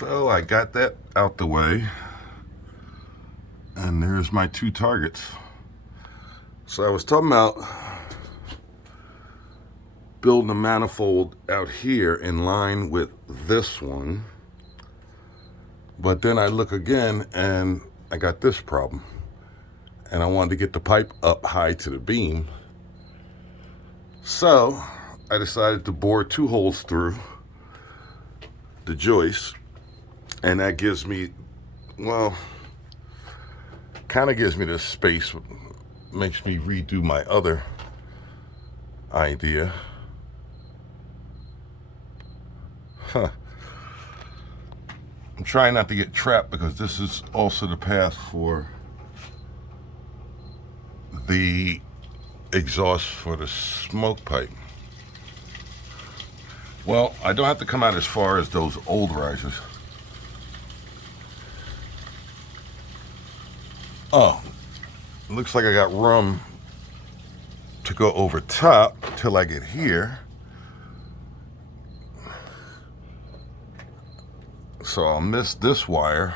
So I got that out the way, and there's my two targets. So I was talking about building a manifold out here in line with this one, but then I look again and I got this problem, and I wanted to get the pipe up high to the beam. So I decided to bore two holes through the joist, and that gives me, well, kind of gives me this space, makes me redo my other idea. I'm trying not to get trapped because this is also the path for the exhaust for the smoke pipe. Well, I don't have to come out as far as those old risers. Oh, looks like I got room to go over top till I get here. So I'll miss this wire.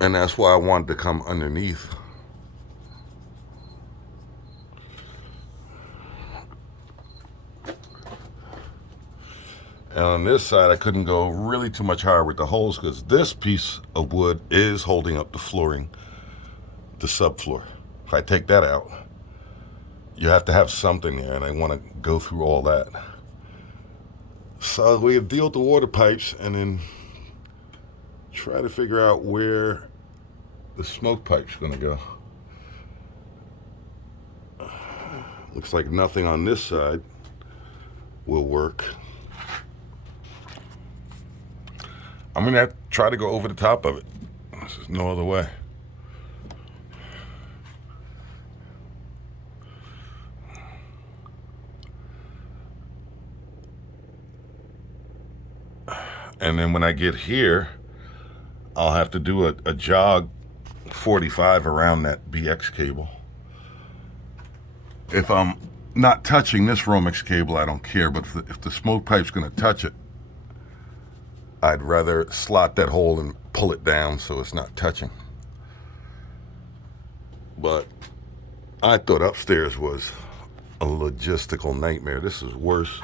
And that's why I wanted to come underneath. And on this side, I couldn't go really too much higher with the holes because this piece of wood is holding up the flooring, the subfloor. If I take that out, you have to have something there, and I want to go through all that. So we deal with the water pipes and then try to figure out where the smoke pipe's going to go. Looks like nothing on this side will work. I'm going to have to try to go over the top of it. There's no other way. And then when I get here, I'll have to do a jog 45 around that BX cable. If I'm not touching this Romex cable, I don't care. But if the smoke pipe's going to touch it, I'd rather slot that hole and pull it down so it's not touching. But I thought upstairs was a logistical nightmare. This is worse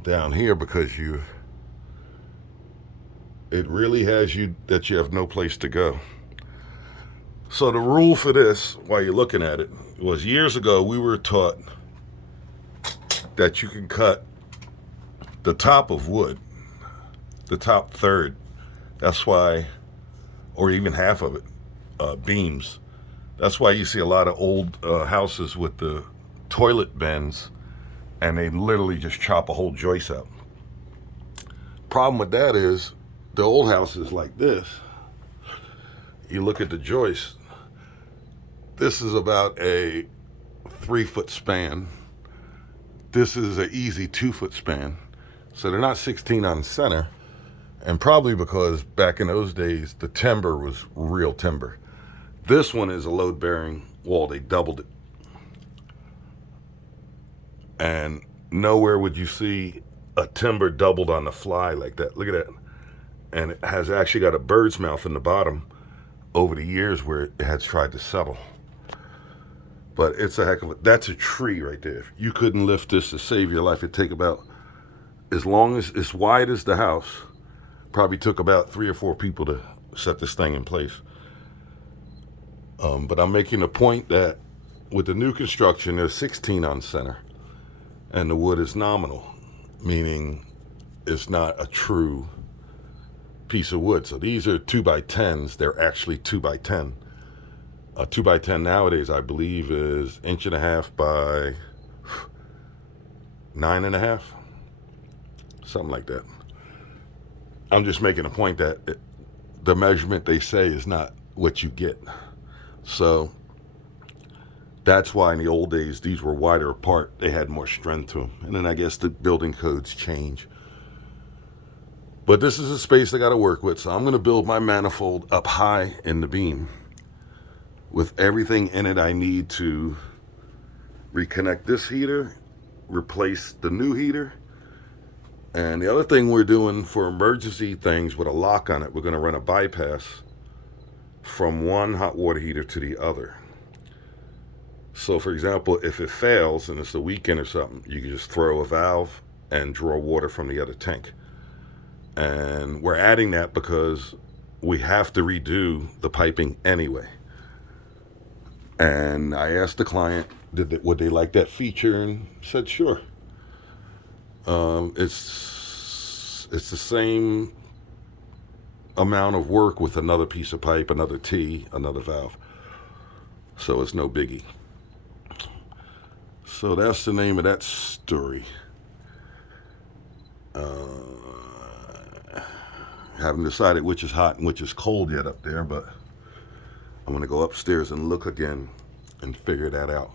down here because it really has you that you have no place to go. So the rule for this, while you're looking at it, was years ago we were taught that you can cut the top of wood, the top third. That's why, or even half of it, beams. That's why you see a lot of old houses with the toilet bends, and they literally just chop a whole joist out. Problem with that is the old houses like this, you look at the joist, this is about a 3-foot span. This is an easy 2-foot span. So they're not 16 on center. And probably because back in those days, the timber was real timber. This one is a load-bearing wall. They doubled it. And nowhere would you see a timber doubled on the fly like that. Look at that. And it has actually got a bird's mouth in the bottom over the years where it has tried to settle. But it's a heck of a, that's a tree right there. If you couldn't lift this to save your life, it'd take about, as wide as the house, probably took about 3 or 4 people to set this thing in place. But I'm making a point that with the new construction, there's 16 on center, and the wood is nominal, meaning it's not a true piece of wood. So these are 2x10s. They're actually 2x10. A 2x10 nowadays, I believe, is 1.5 by 9.5, something like that. I'm just making a point that the measurement they say is not what you get. So that's why in the old days, these were wider apart. They had more strength to them. And then I guess the building codes change. But this is a space I got to work with. So I'm going to build my manifold up high in the beam with everything in it I need to reconnect this heater replace the new heater. And the other thing we're doing for emergency things with a lock on it, we're going to run a bypass from one hot water heater to the other. So for example, if it fails and it's a weekend or something, you can just throw a valve and draw water from the other tank. And we're adding that because we have to redo the piping anyway. And I asked the client, would they like that feature, and said sure. It's the same amount of work with another piece of pipe, another T, another valve. So it's no biggie. So that's the name of that story. Haven't decided which is hot and which is cold yet up there, but I'm going to go upstairs and look again and figure that out.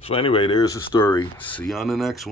So anyway, there's the story. See you on the next one.